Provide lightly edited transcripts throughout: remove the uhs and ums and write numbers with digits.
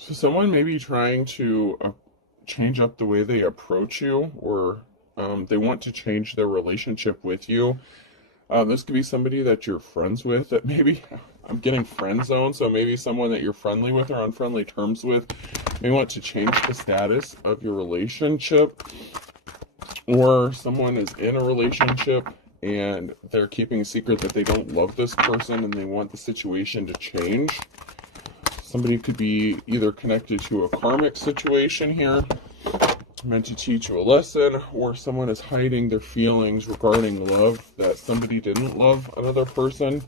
So someone may be trying to change up the way they approach you, or they want to change their relationship with you. This could be somebody that you're friends with that maybe, I'm getting friend zone, so maybe someone that you're friendly with or on friendly terms with may want to change the status of your relationship, or someone is in a relationship and they're keeping a secret that they don't love this person and they want the situation to change. Somebody could be either connected to a karmic situation here, meant to teach you a lesson, or someone is hiding their feelings regarding love, that somebody didn't love another person.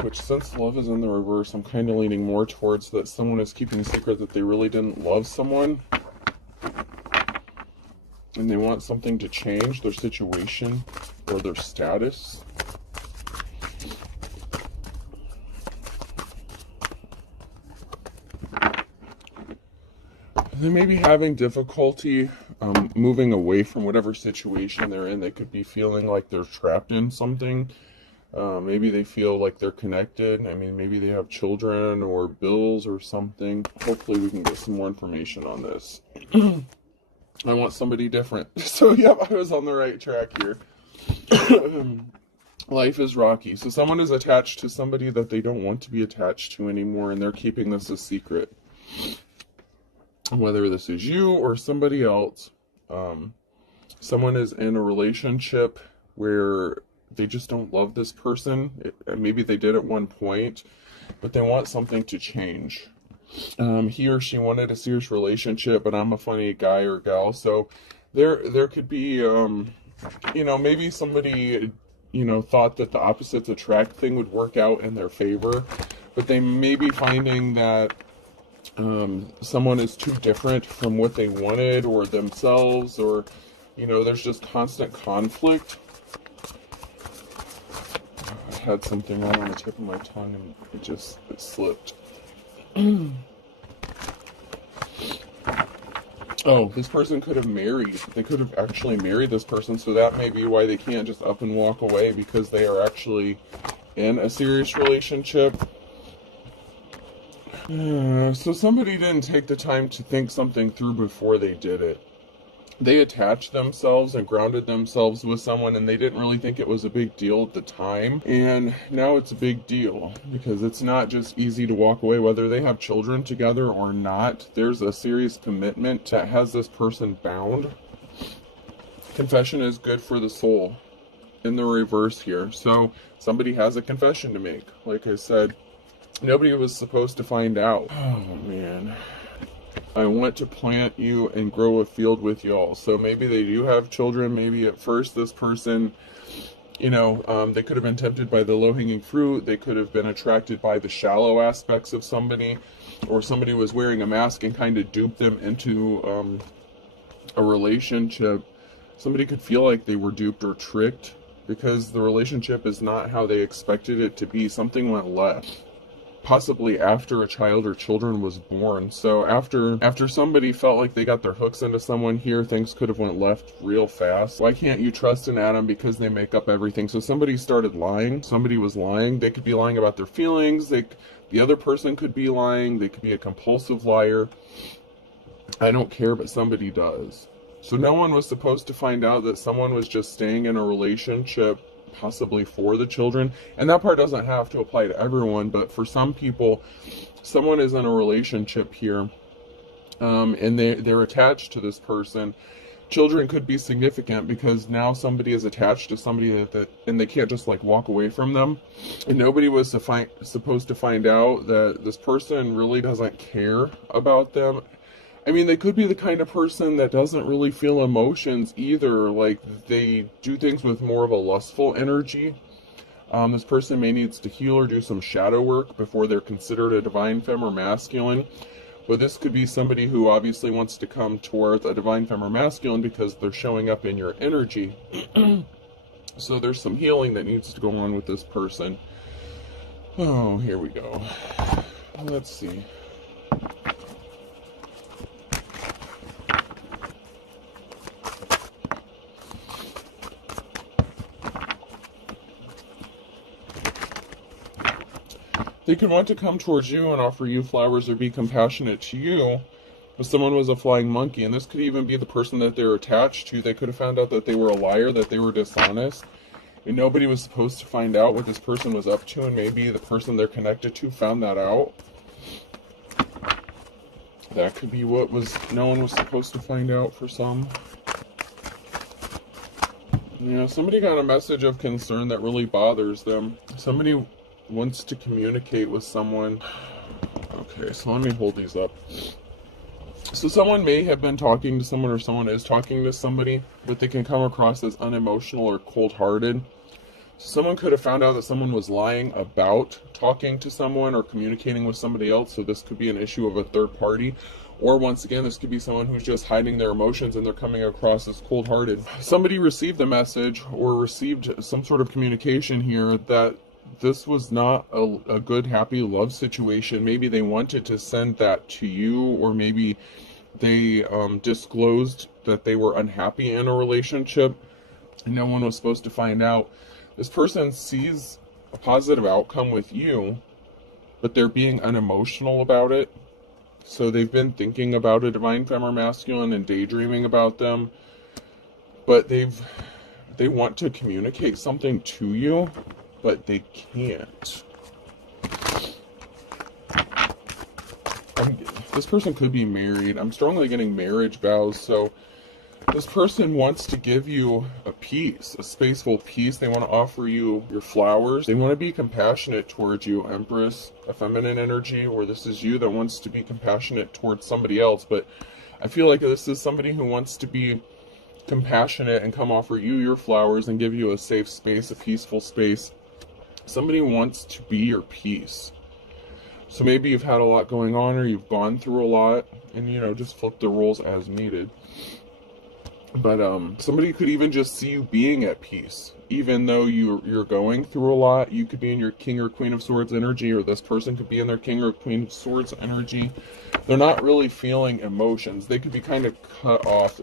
Which, since love is in the reverse, I'm kind of leaning more towards that someone is keeping a secret that they really didn't love someone. And they want something to change, their situation or their status. They may be having difficulty moving away from whatever situation they're in. They could be feeling like they're trapped in something. Maybe they feel like they're connected. I mean, maybe they have children or bills or something. Hopefully we can get some more information on this. I want somebody different. So, yep, I was on the right track here. Life is rocky. So someone is attached to somebody that they don't want to be attached to anymore, and they're keeping this a secret. Whether this is you or somebody else, someone is in a relationship where they just don't love this person. Maybe they did at one point, but they want something to change. He or she wanted a serious relationship, but I'm a funny guy or gal. So there could be, maybe somebody, thought that the opposites attract thing would work out in their favor, but they may be finding that someone is too different from what they wanted or themselves, or, there's just constant conflict. I had something right on the tip of my tongue and it slipped. Oh, this person could have married. They could have actually married this person, so that may be why they can't just up and walk away, because they are actually in a serious relationship. So somebody didn't take the time to think something through before they did it. They attached themselves and grounded themselves with someone, and they didn't really think it was a big deal at the time. And now it's a big deal, because it's not just easy to walk away, whether they have children together or not. There's a serious commitment that has this person bound. Confession is good for the soul in the reverse here. So somebody has a confession to make. Like I said, nobody was supposed to find out. Oh, man. I want to plant you and grow a field with y'all. So maybe they do have children. Maybe at first this person, they could have been tempted by the low-hanging fruit. They could have been attracted by the shallow aspects of somebody. Or somebody was wearing a mask and kind of duped them into a relationship. Somebody could feel like they were duped or tricked because the relationship is not how they expected it to be. Something went left. Possibly after a child or children was born. So after somebody felt like they got their hooks into someone here, things could have went left real fast. Why can't you trust an atom? Because they make up everything. So somebody started lying. Somebody was lying. They could be lying about their feelings. The other person could be lying. They could be a compulsive liar. I don't care, but somebody does. So no one was supposed to find out that someone was just staying in a relationship possibly for the children. And that part doesn't have to apply to everyone, but for some people, someone is in a relationship here, and they're attached to this person. Children could be significant because now somebody is attached to somebody and they can't just walk away from them. And nobody was supposed to find out that this person really doesn't care about them. I mean, they could be the kind of person that doesn't really feel emotions either. Like, they do things with more of a lustful energy. This person may needs to heal or do some shadow work before they're considered a divine femme or masculine. But this could be somebody who obviously wants to come towards a divine femme or masculine because they're showing up in your energy. So there's some healing that needs to go on with this person. Oh, here we go. Let's see. They They could want to come towards you and offer you flowers or be compassionate to you, but someone was a flying monkey. And this could even be the person that they're attached to. They could have found out that they were a liar, that they were dishonest, and nobody was supposed to find out what this person was up to, and maybe the person they're connected to found that out. That could be what no one was supposed to find out for some. Somebody got a message of concern that really bothers them. Somebody wants to communicate with someone. Okay, so let me hold these up. So someone may have been talking to someone, or someone is talking to somebody, but they can come across as unemotional or cold-hearted. Someone could have found out that someone was lying about talking to someone or communicating with somebody else, so this could be an issue of a third party. Or once again, this could be someone who's just hiding their emotions and they're coming across as cold-hearted. Somebody received a message or received some sort of communication here that this was not a good, happy love situation. Maybe they wanted to send that to you, or maybe they disclosed that they were unhappy in a relationship and no one was supposed to find out. This person sees a positive outcome with you, but they're being unemotional about it. So they've been thinking about a divine femme or masculine and daydreaming about them, but they want to communicate something to you, but they can't. This person could be married. I'm strongly getting marriage vows, so this person wants to give you a peace, a spaceful peace. They want to offer you your flowers. They want to be compassionate towards you, Empress, a feminine energy, or this is you that wants to be compassionate towards somebody else. But I feel like this is somebody who wants to be compassionate and come offer you your flowers and give you a safe space, a peaceful space. Somebody wants to be your peace. So maybe you've had a lot going on, or you've gone through a lot, and just flip the roles as needed. But somebody could even just see you being at peace, even though you're going through a lot. You could be in your King or Queen of Swords energy, or this person could be in their King or Queen of Swords energy. They're not really feeling emotions. They could be kind of cut off.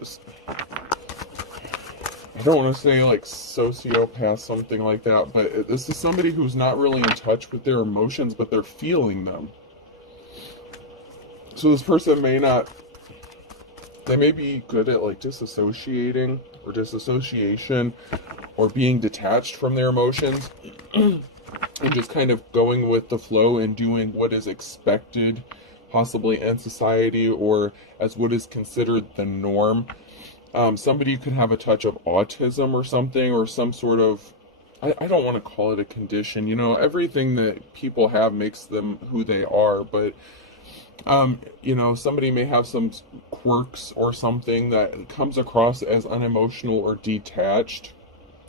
I don't want to say like sociopath, something like that, but this is somebody who's not really in touch with their emotions, but they're feeling them. So this person they may be good at like disassociating or disassociation, or being detached from their emotions and just kind of going with the flow and doing what is expected, possibly in society, or as what is considered the norm. Somebody could have a touch of autism or something, or some sort of, I don't want to call it a condition. Everything that people have makes them who they are, but somebody may have some quirks or something that comes across as unemotional or detached.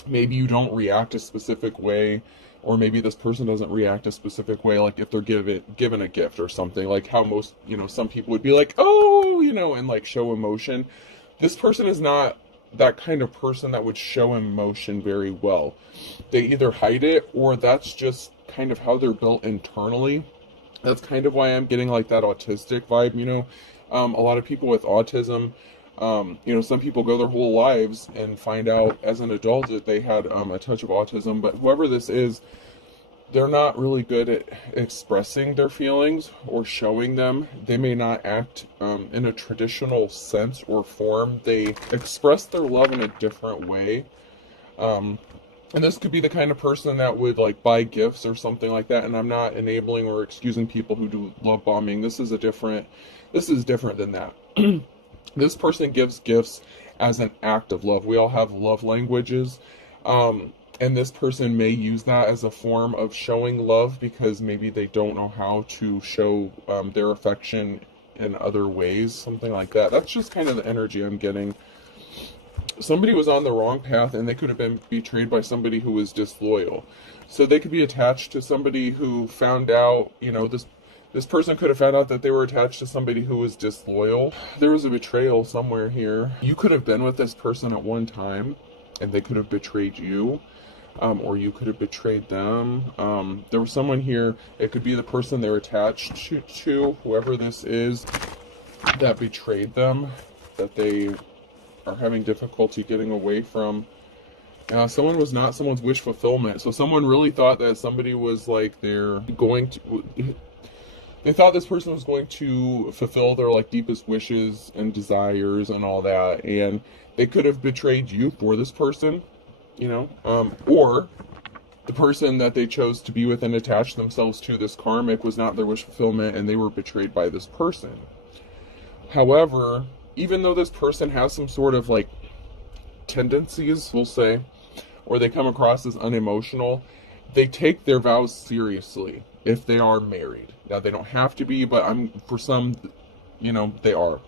Maybe you don't react a specific way, or maybe this person doesn't react a specific way, like if they're given a gift or something, like how most, some people would be like, oh, and like show emotion. This person is not that kind of person that would show emotion very well. They either hide it, or that's just kind of how they're built internally. That's kind of why I'm getting like that autistic vibe, a lot of people with autism, some people go their whole lives and find out as an adult that they had a touch of autism, but whoever this is, they're not really good at expressing their feelings or showing them. They may not act in a traditional sense or form. They express their love in a different way. And this could be the kind of person that would like buy gifts or something like that. And I'm not enabling or excusing people who do love bombing. This is different than that. This person gives gifts as an act of love. We all have love languages. And this person may use that as a form of showing love, because maybe they don't know how to show their affection in other ways, something like that. That's just kind of the energy I'm getting. Somebody was on the wrong path, and they could have been betrayed by somebody who was disloyal. So they could be attached to somebody who found out, this person could have found out that they were attached to somebody who was disloyal. There was a betrayal somewhere here. You could have been with this person at one time, and they could have betrayed you. Or you could have betrayed them. There was someone here, it could be the person they're attached to, whoever this is, that betrayed them, that they are having difficulty getting away from. Someone was not someone's wish fulfillment. So someone really thought that somebody was like they thought this person was going to fulfill their like deepest wishes and desires and all that, and they could have betrayed you for this person, or the person that they chose to be with and attach themselves to, this karmic, was not their wish fulfillment and they were betrayed by this person. However, even though this person has some sort of like tendencies, we'll say, or they come across as unemotional, they take their vows seriously if they are married. Now, they don't have to be, but for some, they are.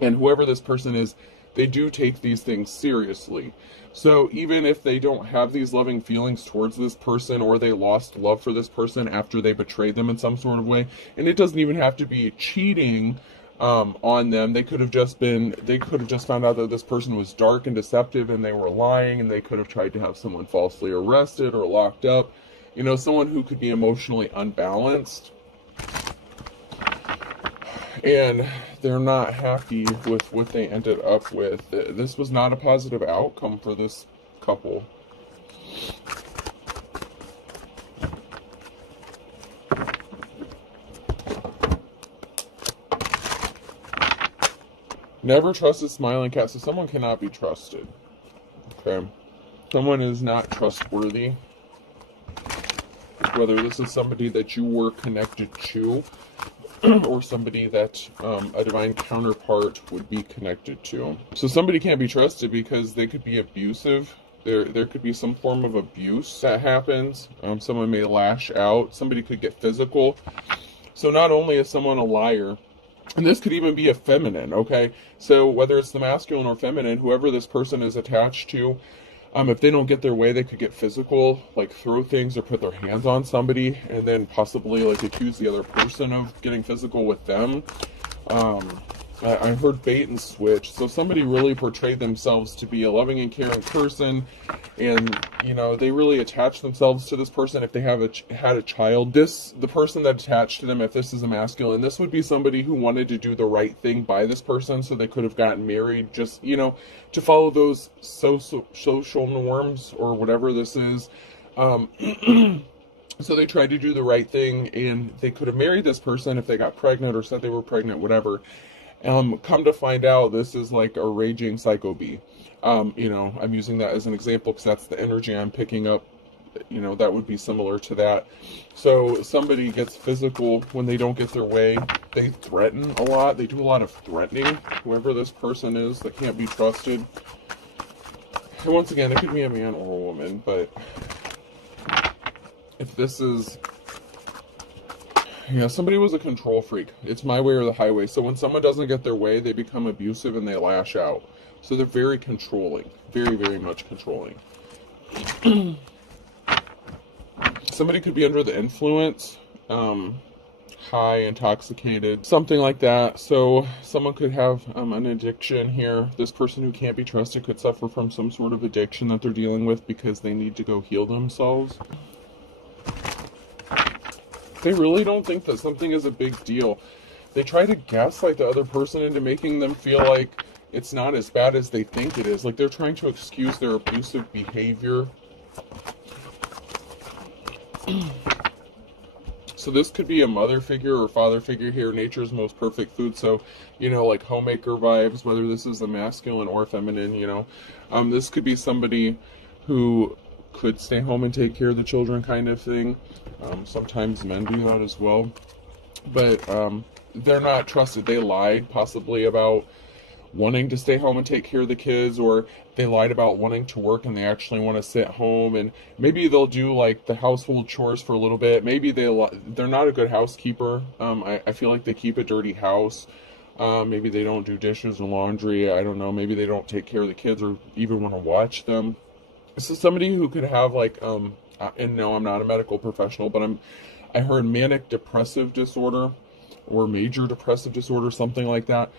And whoever this person is, they do take these things seriously. So even if they don't have these loving feelings towards this person, or they lost love for this person after they betrayed them in some sort of way, and it doesn't even have to be cheating on them. They could have just found out that this person was dark and deceptive and they were lying, and they could have tried to have someone falsely arrested or locked up. Someone who could be emotionally unbalanced, and they're not happy with what they ended up with. This was not a positive outcome for this couple. Never trust a smiling cat. So someone cannot be trusted. Okay. Someone is not trustworthy. Whether this is somebody that you were connected to, or somebody that a divine counterpart would be connected to. So somebody can't be trusted because they could be abusive. There could be some form of abuse that happens. Someone may lash out. Somebody could get physical. So not only is someone a liar, and this could even be a feminine, okay? So whether it's the masculine or feminine, whoever this person is attached to, if they don't get their way, they could get physical, like throw things or put their hands on somebody, and then possibly like accuse the other person of getting physical with them. I heard bait and switch. So somebody really portrayed themselves to be a loving and caring person, and they really attach themselves to this person. If they have had a child, the person that attached to them, if this is a masculine, this would be somebody who wanted to do the right thing by this person, so they could have gotten married, just to follow those social norms or whatever this is. So they tried to do the right thing, and they could have married this person if they got pregnant or said they were pregnant, whatever. Come to find out, this is like a raging psycho bee. I'm using that as an example because that's the energy I'm picking up. That would be similar to that. So somebody gets physical when they don't get their way. They threaten a lot. They do a lot of threatening. Whoever this person is that can't be trusted. And once again, it could be a man or a woman, but if this is... somebody was a control freak. It's my way or the highway. So when someone doesn't get their way, they become abusive and they lash out. So they're very controlling. Very, very much controlling. Somebody could be under the influence, high, intoxicated, something like that. So someone could have an addiction here. This person who can't be trusted could suffer from some sort of addiction that they're dealing with because they need to go heal themselves. They really don't think that something is a big deal. They try to gaslight the other person into making them feel like it's not as bad as they think it is. Like they're trying to excuse their abusive behavior. So this could be a mother figure or father figure here. Nature's most perfect food. So, like homemaker vibes, whether this is the masculine or feminine, this could be somebody who could stay home and take care of the children kind of thing. Sometimes men do that as well. But they're not trusted. They lied possibly about wanting to stay home and take care of the kids, or they lied about wanting to work and they actually want to sit home, and maybe they'll do like the household chores for a little bit. Maybe they're not a good housekeeper. I feel like they keep a dirty house. Maybe they don't do dishes or laundry. I don't know. Maybe they don't take care of the kids or even want to watch them. This is somebody who could have like, and no, I'm not a medical professional, but I heard manic depressive disorder or major depressive disorder, something like that.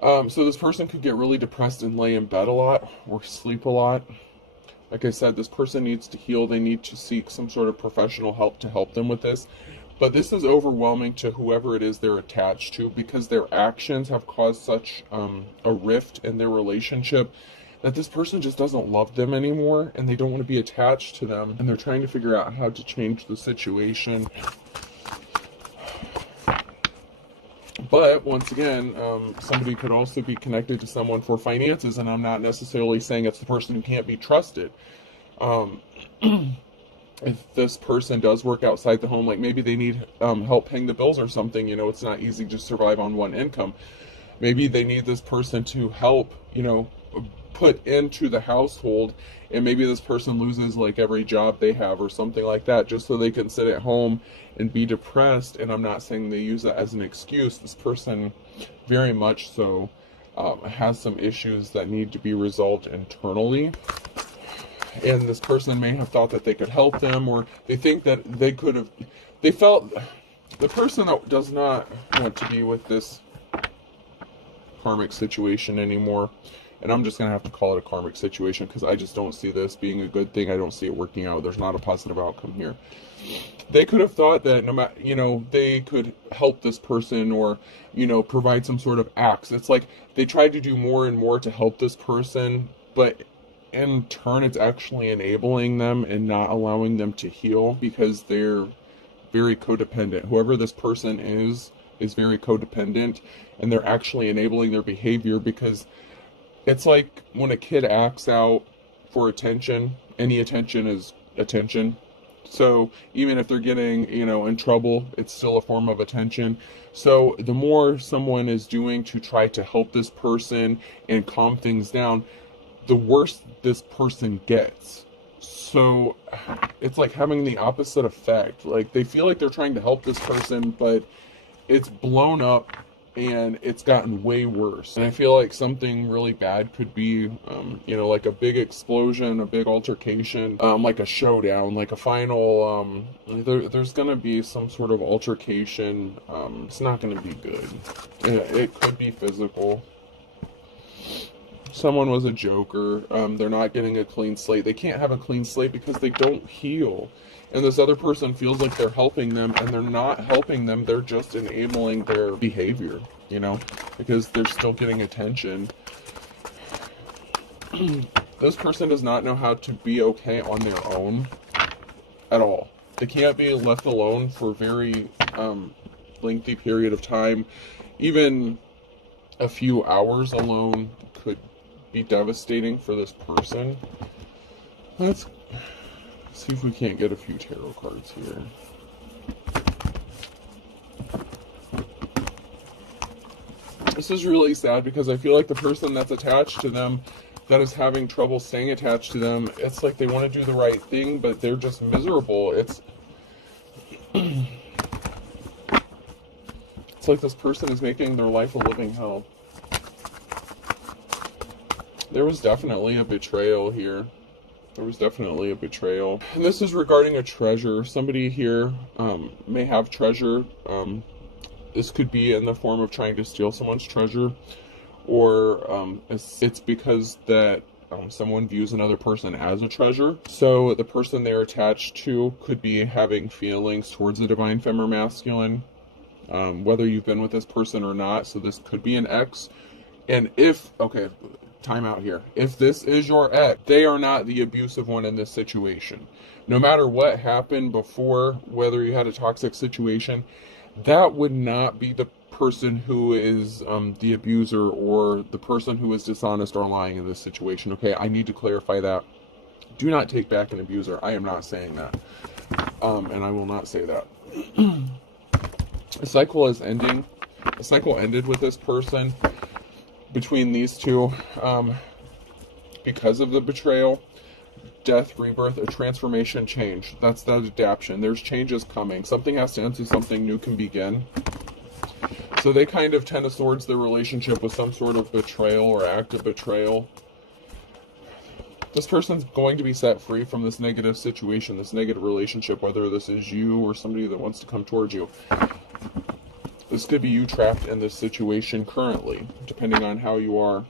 So this person could get really depressed and lay in bed a lot or sleep a lot. Like I said, this person needs to heal. They need to seek some sort of professional help to help them with this. But this is overwhelming to whoever it is they're attached to, because their actions have caused such a rift in their relationship that this person just doesn't love them anymore and they don't want to be attached to them, and they're trying to figure out how to change the situation. But once again, somebody could also be connected to someone for finances, and I'm not necessarily saying it's the person who can't be trusted. If this person does work outside the home, like maybe they need help paying the bills or something, it's not easy to survive on one income. Maybe they need this person to help, put into the household, and maybe this person loses like every job they have or something like that, just so they can sit at home and be depressed. And I'm not saying they use that as an excuse. This person very much so has some issues that need to be resolved internally. And this person may have thought that they could help them, or they think that they felt the person that does not want to be with this karmic situation anymore, and I'm just going to have to call it a karmic situation because I just don't see this being a good thing. I don't see it working out. There's not a positive outcome here. They could have thought that no matter, they could help this person or, provide some sort of acts. It's like they tried to do more and more to help this person, but in turn, it's actually enabling them and not allowing them to heal because they're very codependent. Whoever this person is very codependent, and they're actually enabling their behavior because it's like when a kid acts out for attention, any attention is attention. So even if they're getting, in trouble, it's still a form of attention. So the more someone is doing to try to help this person and calm things down, the worse this person gets. So it's like having the opposite effect. Like they feel like they're trying to help this person, but it's blown up and it's gotten way worse. And I feel like something really bad could be, like a big explosion, a big altercation, like a showdown, like a final, there's going to be some sort of altercation. It's not going to be good. It could be physical. Someone was a joker. They're not getting a clean slate. They can't have a clean slate because they don't heal. And this other person feels like they're helping them, and they're not helping them. They're just enabling their behavior, because they're still getting attention. This person does not know how to be okay on their own at all. They can't be left alone for a very lengthy period of time. Even a few hours alone could be devastating for this person. Let's see if we can't get a few tarot cards here. This is really sad because I feel like the person that's attached to them, that is having trouble staying attached to them, it's like they want to do the right thing, but they're just miserable. It's like this person is making their life a living hell. There was definitely a betrayal here. There was definitely a betrayal. And this is regarding a treasure. Somebody here may have treasure. This could be in the form of trying to steal someone's treasure, or it's because that someone views another person as a treasure. So the person they're attached to could be having feelings towards the divine feminine masculine, whether you've been with this person or not. So this could be an ex. And time out here. If this is your ex, they are not the abusive one in this situation. No matter what happened before, whether you had a toxic situation, that would not be the person who is the abuser or the person who is dishonest or lying in this situation. Okay, I need to clarify that. Do not take back an abuser. I am not saying that. And I will not say that. A cycle is ending. A cycle ended with this person. Between these two, because of the betrayal, death, rebirth, a transformation, change. That's that adaptation. There's changes coming. Something has to end so something new can begin. So they kind of Ten of Swords their relationship with some sort of betrayal or act of betrayal. This person's going to be set free from this negative situation, this negative relationship, whether this is you or somebody that wants to come towards you. This could be you trapped in this situation currently, depending on how you are.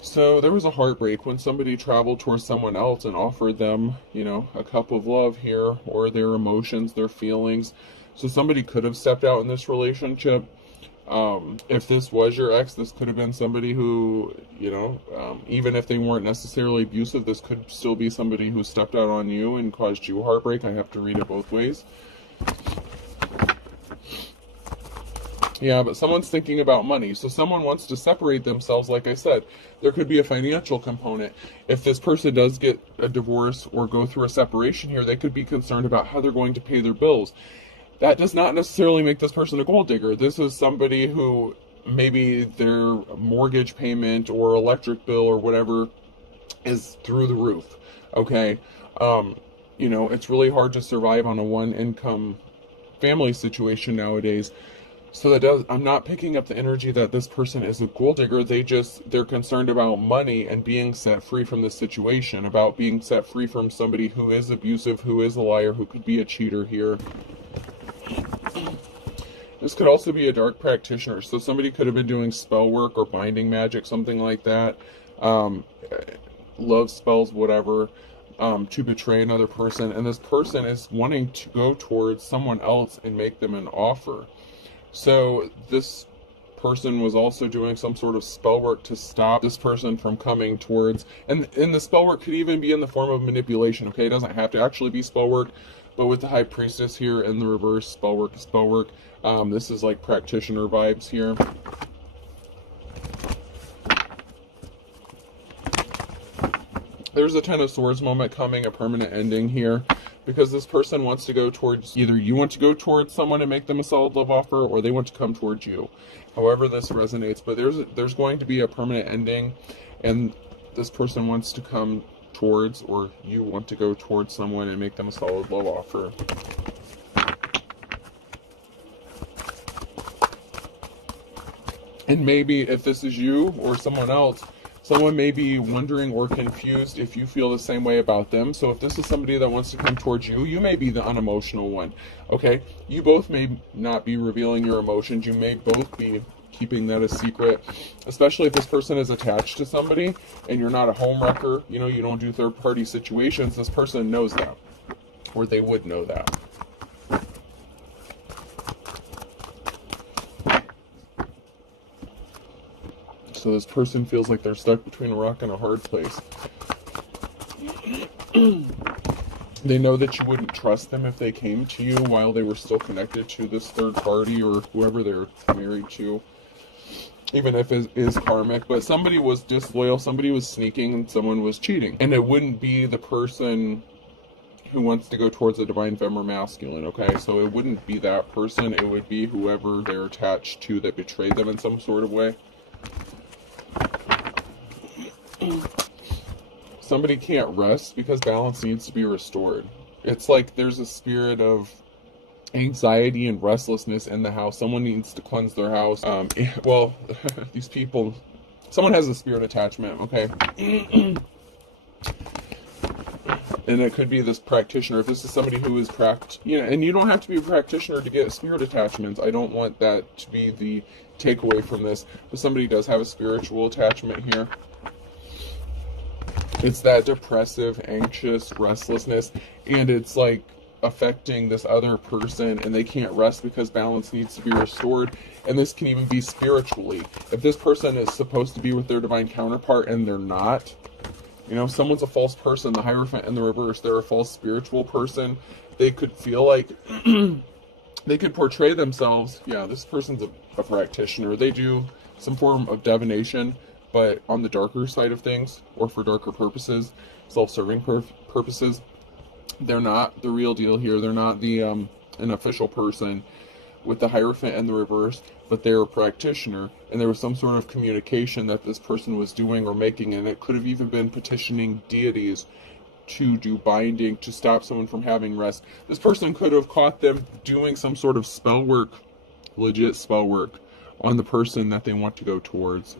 So there was a heartbreak when somebody traveled towards someone else and offered them, a cup of love here, or their emotions, their feelings. So somebody could have stepped out in this relationship. If this was your ex, this could have been somebody who, you know, even if they weren't necessarily abusive, this could still be somebody who stepped out on you and caused you heartbreak. I have to read it both ways. Yeah, but someone's thinking about money. So someone wants to separate themselves. Like I said, there could be a financial component. If this person does get a divorce or go through a separation here, they could be concerned about how they're going to pay their bills. That does not necessarily make this person a gold digger. This is somebody who maybe their mortgage payment or electric bill or whatever is through the roof. Okay. You know, it's really hard to survive on a one income family situation nowadays. So I'm not picking up the energy that this person is a gold digger. They're concerned about money and being set free from this situation, about being set free from somebody who is abusive, who is a liar, who could be a cheater here. This could also be a dark practitioner. So somebody could have been doing spell work or binding magic, something like that. Love spells, whatever, to betray another person. And this person is wanting to go towards someone else and make them an offer. So this person was also doing some sort of spell work to stop this person from coming towards, and the spell work could even be in the form of manipulation. Okay, it doesn't have to actually be spell work, but with the High Priestess here in the reverse, spell work is spell work. This is like practitioner vibes here. There's a Ten of Swords moment coming, a permanent ending here, because this person wants to go towards, either you want to go towards someone and make them a solid love offer, or they want to come towards you. However this resonates, but there's going to be a permanent ending, and this person wants to come towards, or you want to go towards someone and make them a solid love offer. And maybe if this is you or someone else, someone may be wondering or confused if you feel the same way about them. So if this is somebody that wants to come towards you, you may be the unemotional one, okay? You both may not be revealing your emotions. You may both be keeping that a secret, especially if this person is attached to somebody and you're not a homewrecker, you know, you don't do third-party situations. This person knows that, or they would know that. So this person feels like they're stuck between a rock and a hard place. They know that you wouldn't trust them if they came to you while they were still connected to this third party or whoever they're married to, even if it is karmic. But somebody was disloyal, somebody was sneaking, and someone was cheating. And it wouldn't be the person who wants to go towards the divine feminine masculine, okay? So it wouldn't be that person. It would be whoever they're attached to that betrayed them in some sort of way. Somebody can't rest because balance needs to be restored. It's like there's a spirit of anxiety and restlessness in the house. Someone needs to cleanse their house. Well, these people, someone has a spirit attachment, okay? And it could be this practitioner. If this is somebody who is and you don't have to be a practitioner to get spirit attachments. I don't want that to be the takeaway from this. But somebody does have a spiritual attachment here. It's that depressive, anxious restlessness, and it's like affecting this other person, and they can't rest because balance needs to be restored. And this can even be spiritually. If this person is supposed to be with their divine counterpart and they're not, you know, someone's a false person, the Hierophant in the reverse, they're a false spiritual person. They could feel like they could portray themselves, yeah, this person's a practitioner. They do some form of divination, but on the darker side of things, or for darker purposes, self-serving purposes. They're not the real deal here. They're not the an official person with the Hierophant and the reverse, but they're a practitioner, and there was some sort of communication that this person was doing or making, and it could have even been petitioning deities to do binding to stop someone from having rest. This person could have caught them doing some sort of spell work, legit spell work, on the person that they want to go towards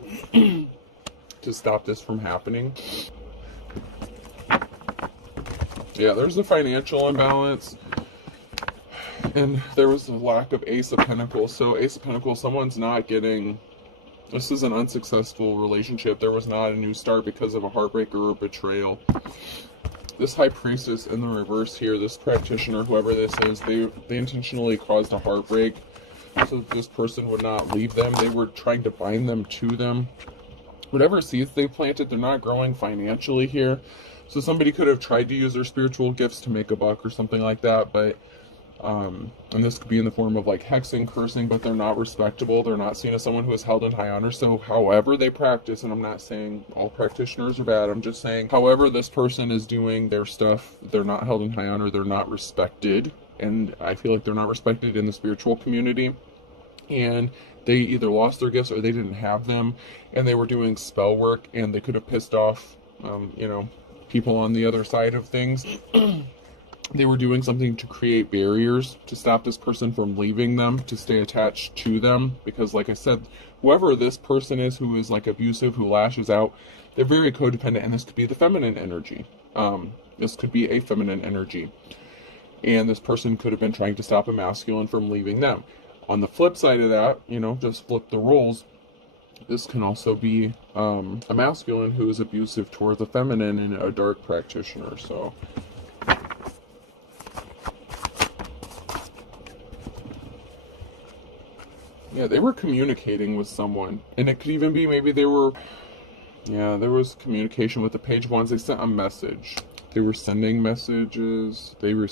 to stop this from happening. Yeah, there's a financial imbalance, and there was a lack of Ace of Pentacles. So Ace of Pentacles, someone's not getting, this is an unsuccessful relationship. There was not a new start because of a heartbreak or a betrayal. This High Priestess in the reverse here, this practitioner, whoever this is, they intentionally caused a heartbreak so this person would not leave them. They were trying to bind them to them. Whatever seeds they planted, they're not growing financially here. So somebody could have tried to use their spiritual gifts to make a buck or something like that, but and this could be in the form of like hexing, cursing, but they're not respectable. They're not seen as someone who is held in high honor. So however they practice, and I'm not saying all practitioners are bad, I'm just saying however this person is doing their stuff, they're not held in high honor, they're not respected. And I feel like they're not respected in the spiritual community. And they either lost their gifts or they didn't have them, and they were doing spell work, and they could have pissed off, people on the other side of things. They were doing something to create barriers to stop this person from leaving them, to stay attached to them. Because like I said, whoever this person is who is like abusive, who lashes out, they're very codependent, and this could be the feminine energy. This could be a feminine energy. And this person could have been trying to stop a masculine from leaving them. On the flip side of that, just flip the roles. This can also be a masculine who is abusive toward the feminine and a dark practitioner. So yeah, they were communicating with someone. And it could even be maybe there was communication with the page ones. They sent a message. They were sending messages. They were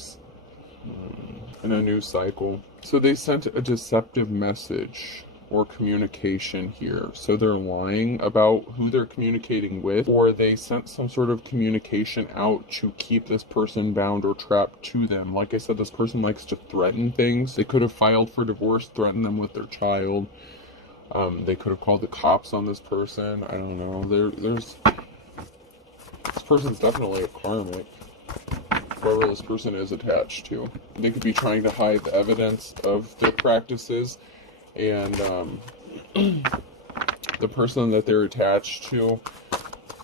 in a new cycle. So they sent a deceptive message or communication here. So they're lying about who they're communicating with, or they sent some sort of communication out to keep this person bound or trapped to them. Like I said, this person likes to threaten things. They could have filed for divorce, threatened them with their child. They could have called the cops on this person. I don't know. This person's definitely a karmic, whoever this person is attached to. They could be trying to hide the evidence of their practices, and the person that they're attached to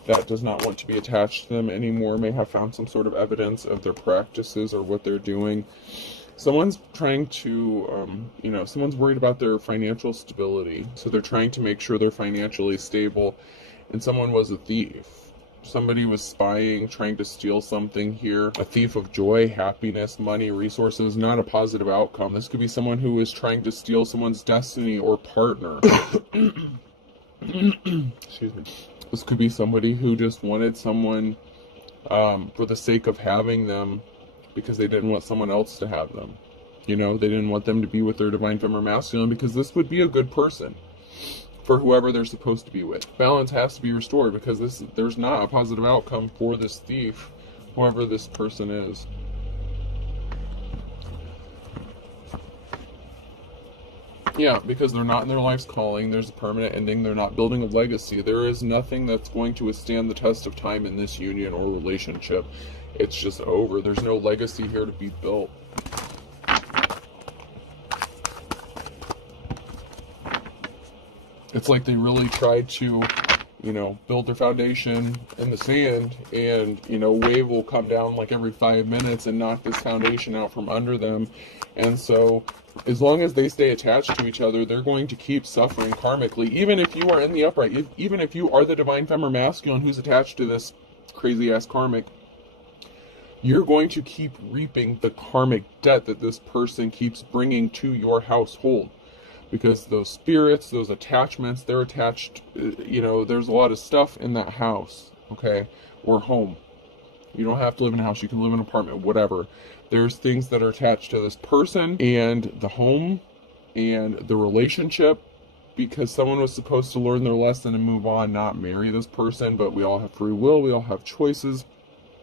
that does not want to be attached to them anymore may have found some sort of evidence of their practices or what they're doing. Someone's trying to, someone's worried about their financial stability, so they're trying to make sure they're financially stable, and someone was a thief. Somebody was spying, trying to steal something here. A thief of joy, happiness, money, resources, not a positive outcome. This could be someone who is trying to steal someone's destiny or partner. Excuse me. This could be somebody who just wanted someone for the sake of having them, because they didn't want someone else to have them. They didn't want them to be with their divine feminine masculine, because this would be a good person for whoever they're supposed to be with. Balance has to be restored, because there's not a positive outcome for this thief, whoever this person is. Yeah, because they're not in their life's calling. There's a permanent ending. They're not building a legacy. There is nothing that's going to withstand the test of time in this union or relationship. It's just over. There's no legacy here to be built. It's like they really tried to, build their foundation in the sand, and, wave will come down like every 5 minutes and knock this foundation out from under them. And so as long as they stay attached to each other, they're going to keep suffering karmically. Even if you are in the upright, even if you are the divine feminine masculine who's attached to this crazy ass karmic, you're going to keep reaping the karmic debt that this person keeps bringing to your household. Because those spirits, those attachments, they're attached, there's a lot of stuff in that house, okay, or home. You don't have to live in a house, you can live in an apartment, whatever. There's things that are attached to this person and the home and the relationship, because someone was supposed to learn their lesson and move on, not marry this person. But we all have free will, we all have choices.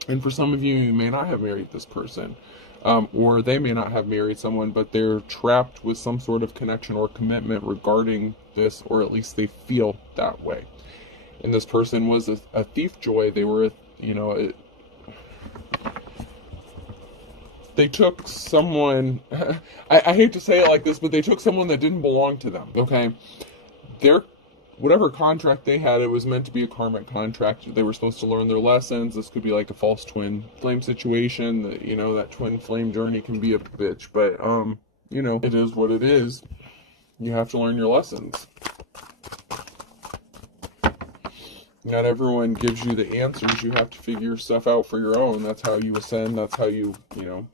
And for some of you, you may not have married this person. Or they may not have married someone, but they're trapped with some sort of connection or commitment regarding this, or at least they feel that way. And this person was a thief joy. They were, they took someone, I hate to say it like this, but they took someone that didn't belong to them, okay? Whatever contract they had, it was meant to be a karmic contract. They were supposed to learn their lessons. This could be like a false twin flame situation. That twin flame journey can be a bitch, but, it is what it is. You have to learn your lessons. Not everyone gives you the answers. You have to figure stuff out for your own. That's how you ascend. That's how you, do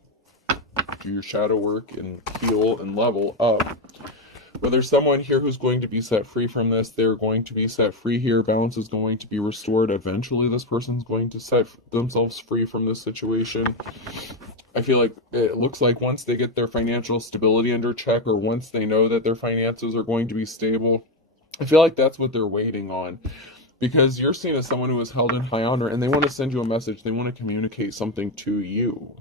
your shadow work and heal and level up. But there's someone here who's going to be set free from this. They're going to be set free here. Balance is going to be restored. Eventually, this person's going to set themselves free from this situation. I feel like it looks like once they get their financial stability under check, or once they know that their finances are going to be stable, I feel like that's what they're waiting on. Because you're seen as someone who is held in high honor, and they want to send you a message. They want to communicate something to you.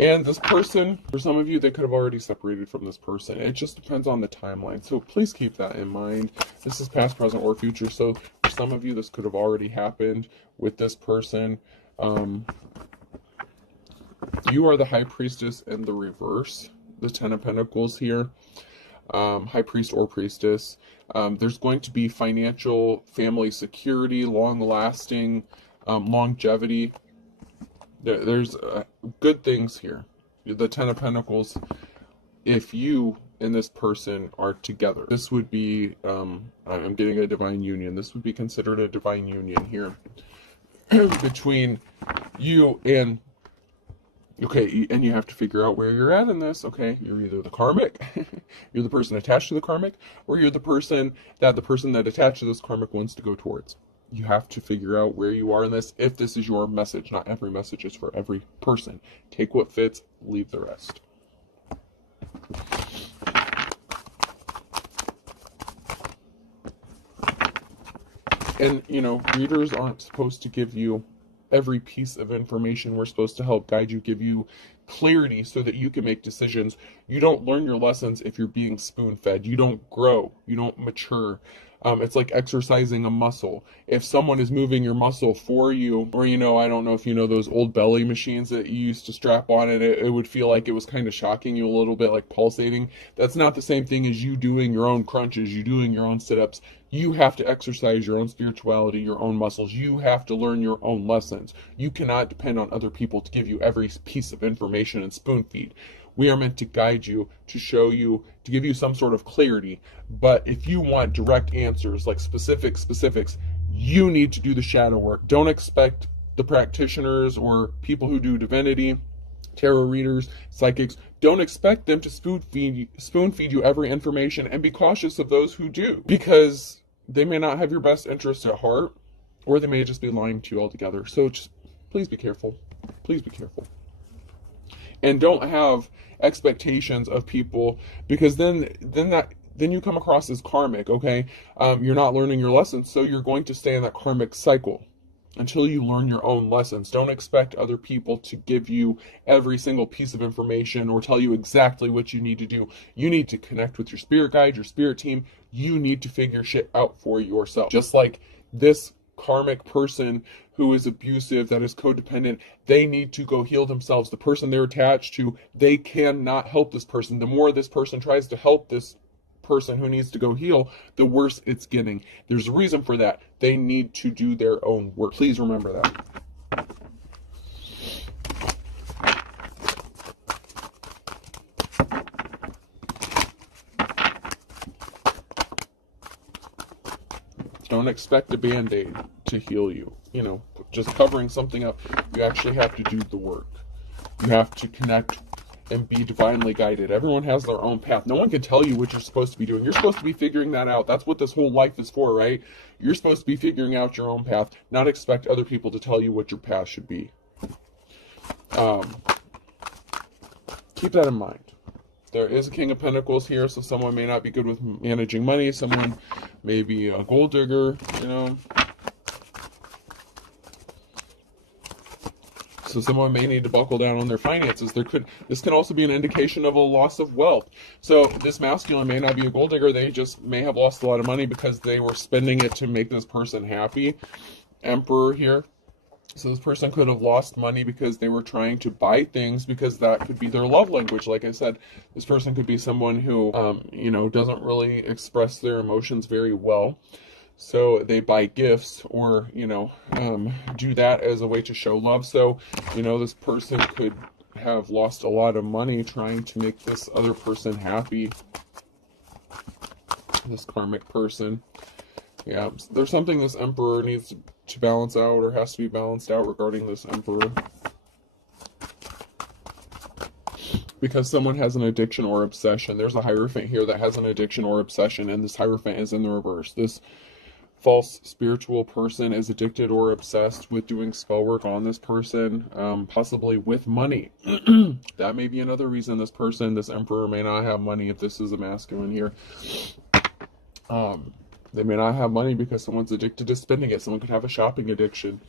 And this person, for some of you, they could have already separated from this person. It just depends on the timeline. So please keep that in mind. This is past, present, or future. So for some of you, this could have already happened with this person. You are the High Priestess in the reverse. The Ten of Pentacles here. High Priest or Priestess. There's going to be financial, family security, long-lasting, longevity. There's good things here. The Ten of Pentacles, if you and this person are together, this would be, I'm getting a divine union. This would be considered a divine union here between you and, okay, and you have to figure out where you're at in this. Okay, you're either the karmic, you're the person attached to the karmic, or you're the person that attached to this karmic wants to go towards. You have to figure out where you are in this, if this is your message. Not every message is for every person. Take what fits, leave the rest. And, you know, readers aren't supposed to give you every piece of information. We're supposed to help guide you, give you clarity so that you can make decisions. You don't learn your lessons if you're being spoon-fed. You don't grow. You don't mature. It's like exercising a muscle. If someone is moving your muscle for you, or, you know, I don't know if you know those old belly machines that you used to strap on it would feel like it was kind of shocking you a little bit, like pulsating. That's not the same thing as you doing your own crunches, you doing your own sit-ups. You have to exercise your own spirituality, your own muscles. You have to learn your own lessons. You cannot depend on other people to give you every piece of information and spoon feed. We are meant to guide you, to show you, to give you some sort of clarity. But if you want direct answers, like specifics, you need to do the shadow work. Don't expect the practitioners or people who do divinity, tarot readers, psychics, don't expect them to spoon feed you every information, and be cautious of those who do, because they may not have your best interest at heart, or they may just be lying to you altogether. So just please be careful. Please be careful. And don't have expectations of people, because then you come across as karmic, okay? You're not learning your lessons, so you're going to stay in that karmic cycle until you learn your own lessons. Don't expect other people to give you every single piece of information or tell you exactly what you need to do. You need to connect with your spirit guide, your spirit team. You need to figure shit out for yourself. Just like this karmic person who is abusive, that is codependent, they need to go heal themselves. The person they're attached to, they cannot help this person. The more this person tries to help this person who needs to go heal, the worse it's getting. There's a reason for that. They need to do their own work. Please remember that. Don't expect a band-aid to heal you. You know, just covering something up. You actually have to do the work. You have to connect and be divinely guided. Everyone has their own path. No one can tell you what you're supposed to be doing. You're supposed to be figuring that out. That's what this whole life is for, right? You're supposed to be figuring out your own path, not expect other people to tell you what your path should be. Keep that in mind. There is a King of Pentacles here, so someone may not be good with managing money. Someone may be a gold digger, you know. So someone may need to buckle down on their finances. This can also be an indication of a loss of wealth. So this masculine may not be a gold digger. They just may have lost a lot of money because they were spending it to make this person happy. Emperor here. So this person could have lost money because they were trying to buy things, because that could be their love language. Like I said, this person could be someone who, you know, doesn't really express their emotions very well. So they buy gifts, or, you know, do that as a way to show love. So, you know, this person could have lost a lot of money trying to make this other person happy. This karmic person. Yeah, there's something this Emperor needs to balance out, or has to be balanced out regarding this Emperor. because someone has an addiction or obsession. There's a Hierophant here that has an addiction or obsession, and this Hierophant is in the reverse. This false spiritual person is addicted or obsessed with doing spell work on this person, possibly with money. That may be another reason this person, this Emperor, may not have money if this is a masculine here. They may not have money because someone's addicted to spending it. Someone could have a shopping addiction.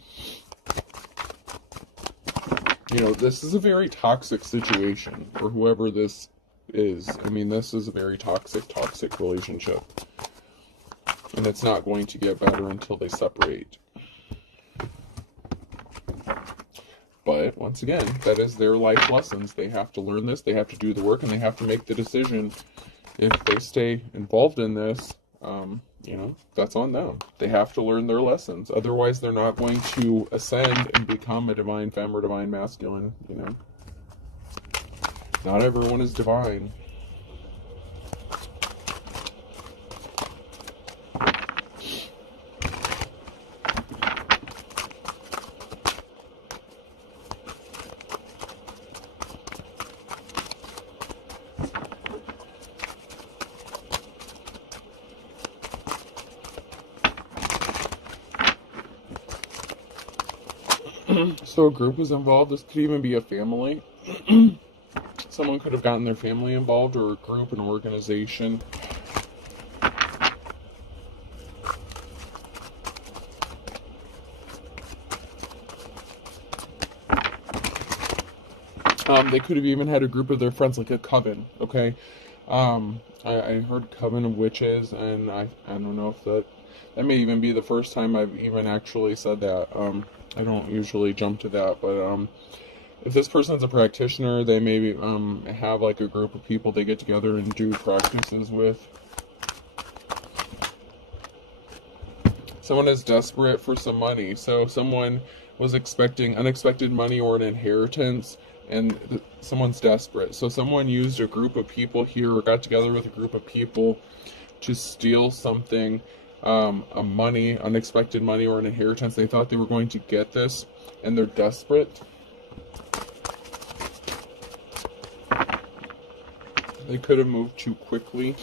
You know, this is a very toxic situation for whoever this is. I mean, this is a very toxic relationship. And it's not going to get better until they separate. But, once again, that is their life lessons. They have to learn this, they have to do the work, and they have to make the decision. If they stay involved in this, you know, that's on them. They have to learn their lessons. Otherwise, they're not going to ascend and become a divine femme or divine masculine, you know. Not everyone is divine. So a group is involved. This could even be a family. Someone could have gotten their family involved, or a group, an organization. They could have even had a group of their friends, like a coven, okay? I heard coven of witches, and I don't know if that may even be the first time I've even actually said that. I don't usually jump to that, but if this person's a practitioner, they maybe have like a group of people they get together and do practices with. Someone is desperate for some money, so someone was expecting unexpected money or an inheritance, and someone's desperate. So someone used a group of people here, or got together with a group of people to steal something, a money, unexpected money, or an inheritance. They thought they were going to get this, and they're desperate. They could have moved too quickly.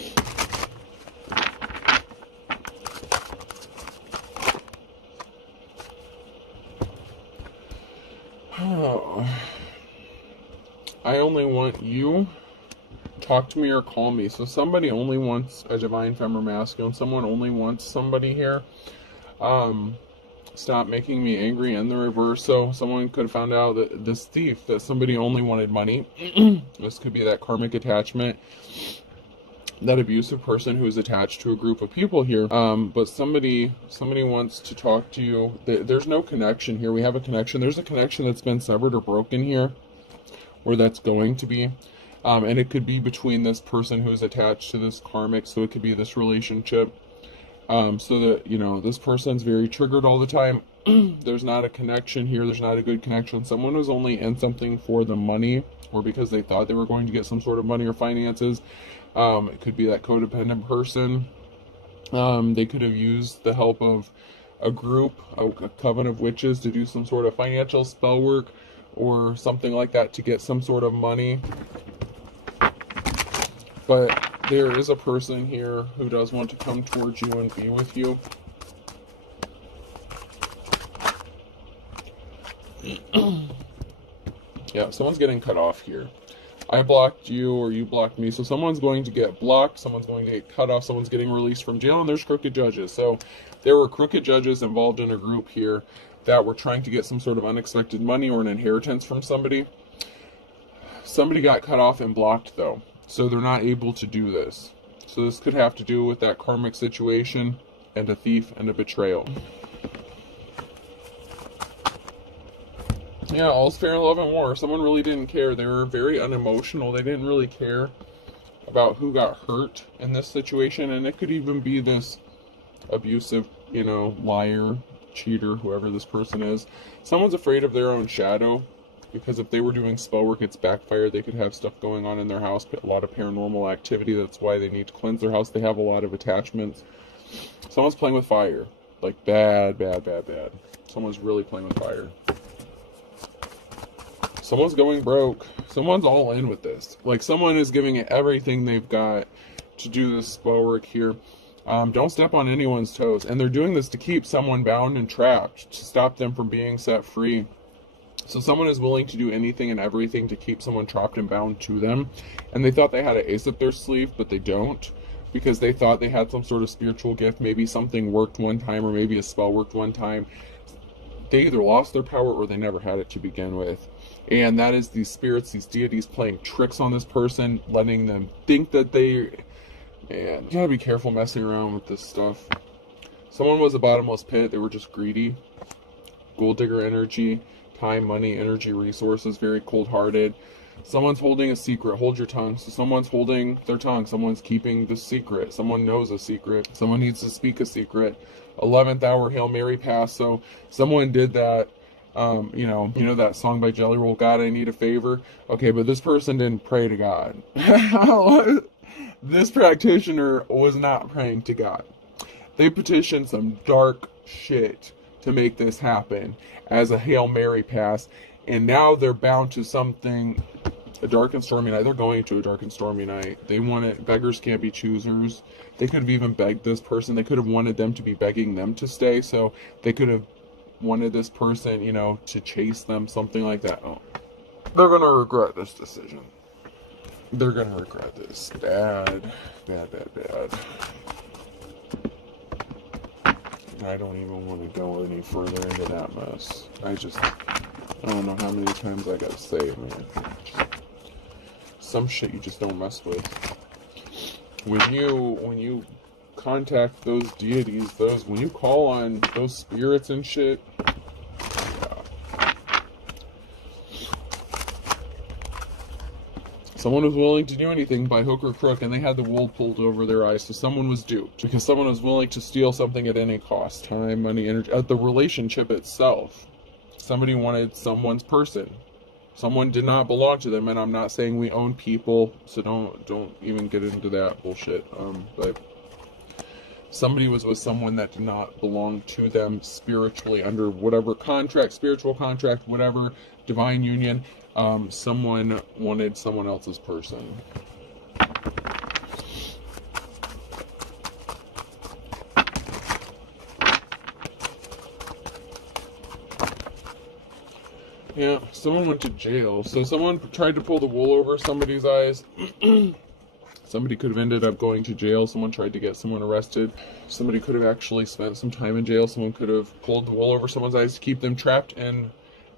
I only want you. Talk to me or call me. So somebody only wants a divine femme or masculine. Someone only wants somebody here. Stop making me angry, in the reverse. So someone could have found out that this thief, that somebody only wanted money. This could be that karmic attachment, that abusive person who is attached to a group of people here. But somebody wants to talk to you. There's no connection here. We have a connection. There's a connection that's been severed or broken here, or that's going to be. And it could be between this person who is attached to this karmic, so it could be this relationship. So that, you know, this person's very triggered all the time. There's not a connection here. There's not a good connection. Someone was only in something for the money, or because they thought they were going to get some sort of money or finances. It could be that codependent person. They could have used the help of a group, a coven of witches, to do some sort of financial spell work or something like that to get some sort of money. But there is a person here who does want to come towards you and be with you. Yeah, someone's getting cut off here. I blocked you, or you blocked me. So someone's going to get blocked, someone's going to get cut off, someone's getting released from jail, and there's crooked judges. So there were crooked judges involved in a group here that were trying to get some sort of unexpected money or an inheritance from somebody. Somebody got cut off and blocked, though. So they're not able to do this. So this could have to do with that karmic situation and a thief and a betrayal. Yeah, all's fair in love and war. Someone really didn't care. They were very unemotional. They didn't really care about who got hurt in this situation. And it could even be this abusive, you know, liar, cheater, whoever this person is. Someone's afraid of their own shadow. Because if they were doing spell work, it's backfired. They could have stuff going on in their house, a lot of paranormal activity. That's why they need to cleanse their house. They have a lot of attachments. Someone's playing with fire. Like bad. Someone's really playing with fire. Someone's going broke. Someone's all in with this. Like, someone is giving it everything they've got to do this spell work here. Don't step on anyone's toes. And they're doing this to keep someone bound and trapped, to stop them from being set free. So someone is willing to do anything and everything to keep someone trapped and bound to them. And they thought they had an ace up their sleeve, but they don't. Because they thought they had some sort of spiritual gift. Maybe something worked one time, or maybe a spell worked one time. They either lost their power or they never had it to begin with. And that is these spirits, these deities playing tricks on this person, letting them think that they... Man, you gotta be careful messing around with this stuff. Someone was a bottomless pit. They were just greedy. Gold digger energy, time, money, energy, resources, very cold-hearted. Someone's holding a secret. Hold your tongue. So someone's holding their tongue. Someone's keeping the secret. Someone knows a secret. Someone needs to speak a secret. 11th hour Hail Mary pass. So someone did that. You know that song by Jelly Roll, God, I Need a Favor. Okay, but this person didn't pray to God. This practitioner was not praying to God. They petitioned some dark shit to make this happen as a Hail Mary pass. And now they're bound to something, a dark and stormy night. They're going to a dark and stormy night. They want it. Beggars can't be choosers. They could have even begged this person. They could have wanted them to be begging them to stay. So they could have wanted this person, you know, to chase them, something like that. Oh. They're going to regret this decision. They're going to regret this. Bad. Bad, bad, bad. I don't even want to go any further into that mess. I don't know how many times I gotta say it, man. Some shit you just don't mess with. When you contact those deities, when you call on those spirits and shit, yeah. Someone was willing to do anything by hook or crook, and they had the wool pulled over their eyes. So someone was duped because someone was willing to steal something at any cost: time, money, energy, the relationship itself. Somebody wanted someone's person. Someone did not belong to them, and I'm not saying we own people, so don't even get into that bullshit. But somebody was with someone that did not belong to them spiritually, under whatever contract, spiritual contract, whatever, divine union. Someone wanted someone else's person. Yeah, someone went to jail. So someone tried to pull the wool over somebody's eyes. Somebody could have ended up going to jail. Someone tried to get someone arrested. Somebody could have actually spent some time in jail. Someone could have pulled the wool over someone's eyes to keep them trapped in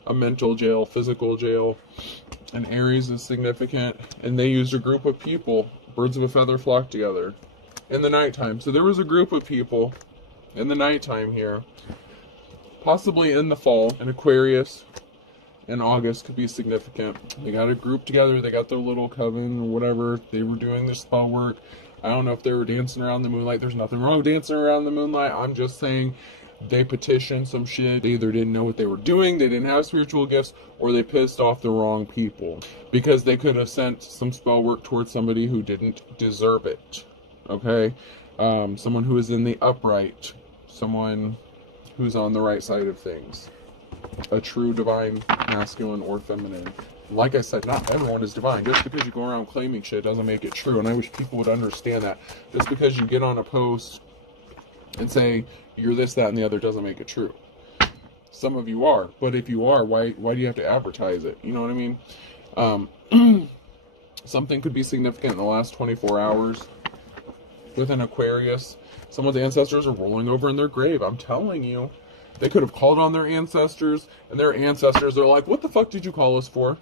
a mental jail, physical jail. And Aries is significant. And they used a group of people. Birds of a feather flock together in the nighttime. So there was a group of people in the nighttime here. Possibly in the fall, in Aquarius. In August could be significant. They got a group together. They got their little coven or whatever. They were doing their spell work. I don't know if they were dancing around the moonlight. There's nothing wrong with dancing around the moonlight. I'm just saying they petitioned some shit. They either didn't know what they were doing, they didn't have spiritual gifts, or they pissed off the wrong people. Because they could have sent some spell work towards somebody who didn't deserve it. Okay? Someone who is in the upright. Someone who's on the right side of things. A true divine masculine or feminine. Like I said, not everyone is divine. Just because you go around claiming shit doesn't make it true. And I wish people would understand that. Just because you get on a post and say you're this, that, and the other doesn't make it true. Some of you are. But if you are, why do you have to advertise it? You know what I mean? Something could be significant in the last 24 hours. With an Aquarius, someone's ancestors are rolling over in their grave. I'm telling you. They could have called on their ancestors, and their ancestors are like, what the fuck did you call us for?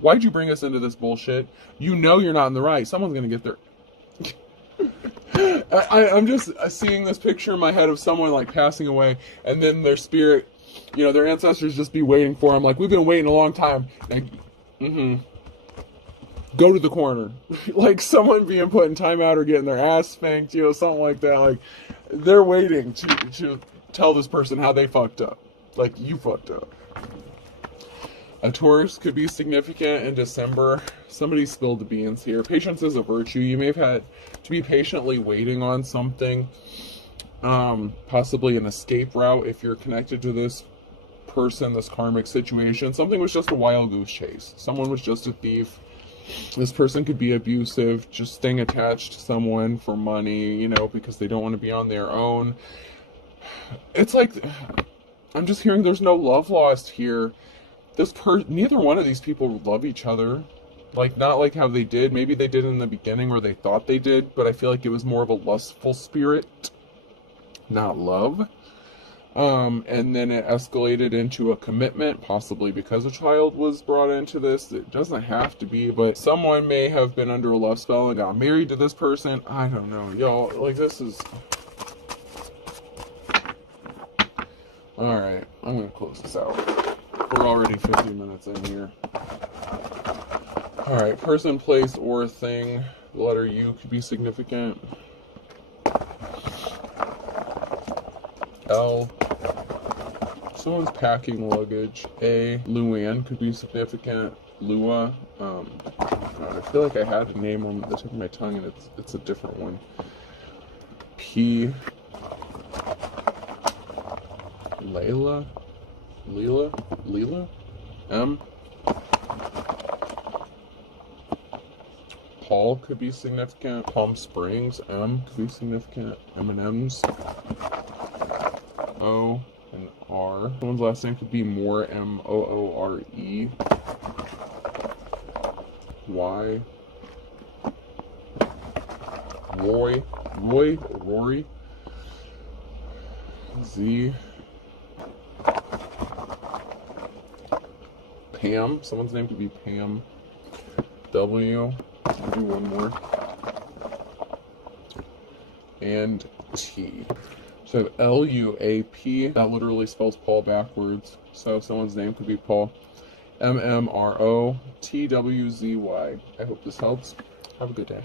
Why'd you bring us into this bullshit? You know you're not in the right. Someone's going to get their... I'm just seeing this picture in my head of someone like passing away, and then their spirit, you know, their ancestors just be waiting for them. Like, we've been waiting a long time. Like, go to the corner. Like someone being put in timeout or getting their ass spanked, you know, something like that. Like, they're waiting to tell this person how they fucked up. Like, you fucked up. A Taurus could be significant in December. Somebody spilled the beans here. Patience is a virtue. You may have had to be patiently waiting on something. Possibly an escape route if you're connected to this person, this karmic situation. Something was just a wild goose chase. Someone was just a thief. This person could be abusive, just staying attached to someone for money, you know, because they don't want to be on their own. It's like, I'm just hearing there's no love lost here. Neither one of these people love each other. Like, not like how they did. Maybe they did in the beginning, or they thought they did, but I feel like it was more of a lustful spirit, not love. And then it escalated into a commitment, possibly because a child was brought into this. It doesn't have to be, but someone may have been under a love spell and got married to this person. I don't know, y'all. Like, this is... Alright, I'm gonna close this out. We're already 50 minutes in here. Alright, person, place, or thing. The letter U could be significant. L. Someone's packing luggage. A. Luann could be significant. Lua. God, I feel like I had a name on the tip of my tongue and it's a different one. P. Layla? Leela? M. Paul could be significant. Palm Springs. M could be significant. M&M's. O and R. Someone's last name could be Moore. M-O-O-R-E. Y. Rory. Z. Pam. Someone's name could be Pam. W. I'll do one more. And T. So L-U-A-P, that literally spells Paul backwards. So someone's name could be Paul. M-M-R-O-T-W-Z-Y. I hope this helps. Have a good day.